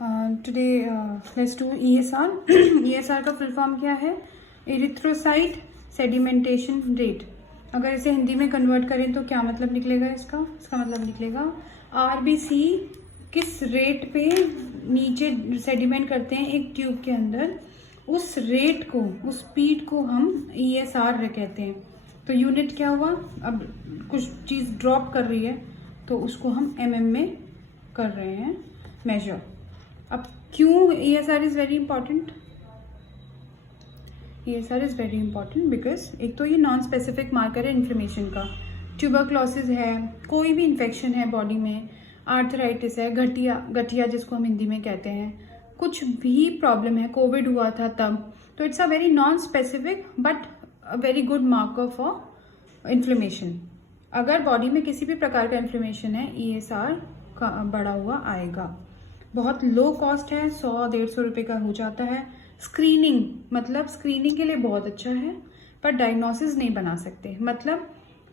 Today let's do ESR. ESR का full form क्या है? Erythrocyte sedimentation rate. अगर इसे हिंदी में कन्वर्ट करें तो क्या मतलब निकलेगा इसका मतलब निकलेगा RBC किस रेट पे नीचे सेडिमेंट करते हैं एक ट्यूब के अंदर, उस रेट को, उस स्पीड को हम ESR कहते हैं. तो यूनिट क्या हुआ? अब कुछ चीज़ ड्रॉप कर रही है तो उसको हम mm में कर रहे हैं मेजर. अब क्यों ESR is very important? ESR is very important because एक तो ये नॉन स्पेसिफिक मार्कर है इन्फ्लेमेशन का. ट्यूबरक्लोसिस है, कोई भी इन्फेक्शन है बॉडी में, आर्थराइटिस है, गठिया जिसको हम हिंदी में कहते हैं, कुछ भी प्रॉब्लम है, कोविड हुआ था तब, तो it's a very non specific but a very good marker for inflammation. अगर बॉडी में किसी भी प्रकार का इन्फ्लेमेशन है, ESR का बढ़ा हुआ आएगा. बहुत लो कॉस्ट है, 100-150 रुपये का हो जाता है. स्क्रीनिंग, मतलब स्क्रीनिंग के लिए बहुत अच्छा है पर डायग्नोसिस नहीं बना सकते. मतलब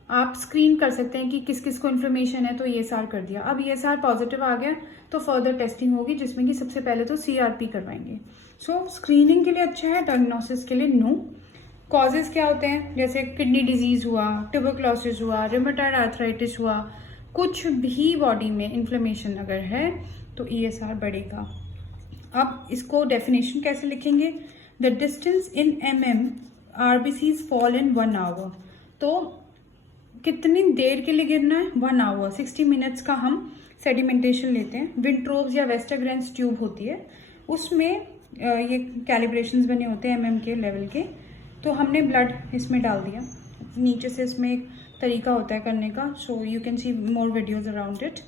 आप स्क्रीन कर सकते हैं कि किस किस को इन्फ्लेमेशन है तो ESR कर दिया. अब ESR पॉजिटिव आ गया तो फर्दर टेस्टिंग होगी जिसमें कि सबसे पहले तो CRP करवाएंगे. सो स्क्रीनिंग के लिए अच्छा है, डायग्नोसिस के लिए नो. कॉजेज क्या होते हैं? जैसे किडनी डिजीज हुआ, ट्यूबरक्लोसिस हुआ, रिमेटॉइड आर्थराइटिस हुआ, कुछ भी बॉडी में इन्फ्लेमेशन अगर है तो ESR बढ़ेगा. अब इसको डेफिनेशन कैसे लिखेंगे? The distance in mm RBCs fall in 1 hour. तो कितनी देर के लिए गिरना है? 1 आवर. 60 मिनट्स का हम सेडिमेंटेशन लेते हैं. विंट्रोव्स या वेस्टरग्रेन्स ट्यूब होती है, उसमें ये कैलिब्रेशंस बने होते हैं MM के लेवल के. तो हमने ब्लड इसमें डाल दिया, नीचे से इसमें एक तरीका होता है करने का, so you can see more videos around it.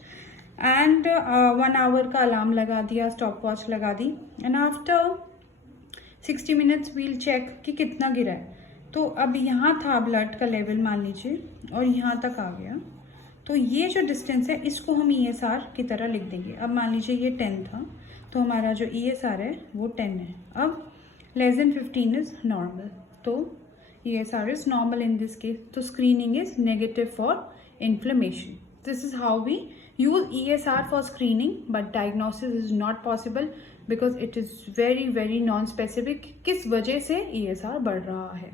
And 1 hour का अलार्म लगा दिया, स्टॉप वॉच लगा दी, and after 60 minutes we'll check कि कितना गिरा है. तो अब यहाँ था ब्लड का लेवल मान लीजिए और यहाँ तक आ गया, तो ये जो डिस्टेंस है इसको हम ESR की तरह लिख देंगे. अब मान लीजिए ये 10 था तो हमारा जो ESR है वो 10 है. अब लेस देन 15 इज नॉर्मल, तो ESR is normal in this case. तो screening is negative for inflammation. This is how we use ESR for screening, but diagnosis is not possible because it is very non-specific किस वजह से ESR बढ़ रहा है.